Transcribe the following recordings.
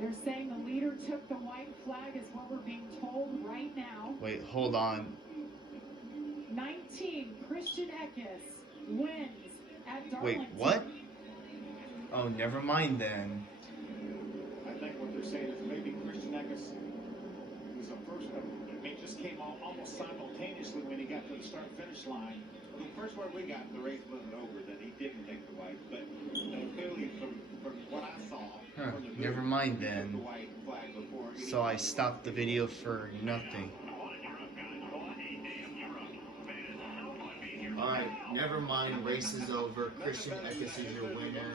They're saying the leader took the white flag is what we're being told right now. Wait, hold on. 19, Christian Eckes wins at Darlington. Wait, what? Oh, never mind then. I think what they're saying is maybe Christian Eckes was the first one. It just came out almost simultaneously when he got to the start-finish line. The first word we got, the race wasn't over, that he didn't take the white. But clearly, from what I saw, from the Never mind then. the white flag before. So I stopped the video for nothing. Alright, never mind. Race is over. Christian Eckes is your winner.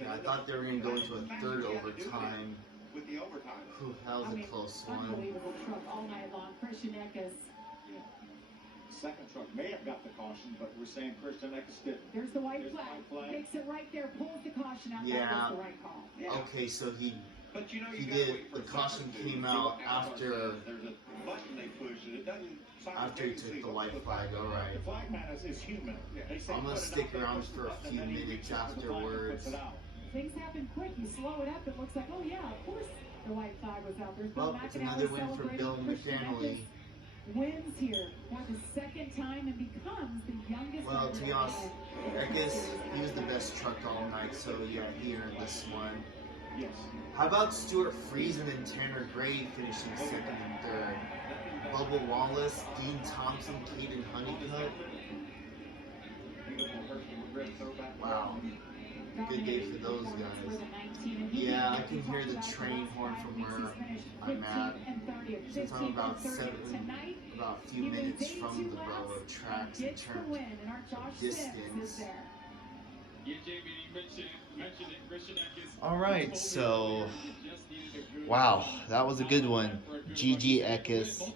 Yeah, I thought they were going to go into a third overtime. With the overtime. Whew, that was a close one. Unbelievable truck all night long. Christian Eckes. Second truck may have got the caution, but we're saying Christian Eckes did. There's the white flag. Takes it right there. Pulls the caution out. Yeah. That was the right call. Yeah. Okay, so he But you know, He you gotta did. wait for The a caution second came to out see what after- There's a button they push and it doesn't. after he took the white flag. Alright. The flag man is human. They say I'm gonna put it stick out there, around push the for a button, few and then he minutes reaches for the flag and afterwards. puts it out. Things happen quick. You slow it up. It looks like, oh yeah, of course the white flag was out. There's Bill Well, it's McAnally another win for celebrating. Bill Christian McAnally. Eckes wins here for the second time and becomes the youngest. Well, to be driver honest, Eckes, he was the best truck all night, so yeah, he earned this one. Yes. How about Stuart Friesen and Tanner Gray finishing second and third? Bubba Wallace, Dean Thompson, Caden Honeycutt. Beautiful Hershel McGriff throwback. Wow. Good day for those guys. Yeah, I can hear the train horn from where I'm at. Since I'm about a few minutes from the railroad tracks in terms of distance. Alright, so wow, that was a good one. GG Eckes.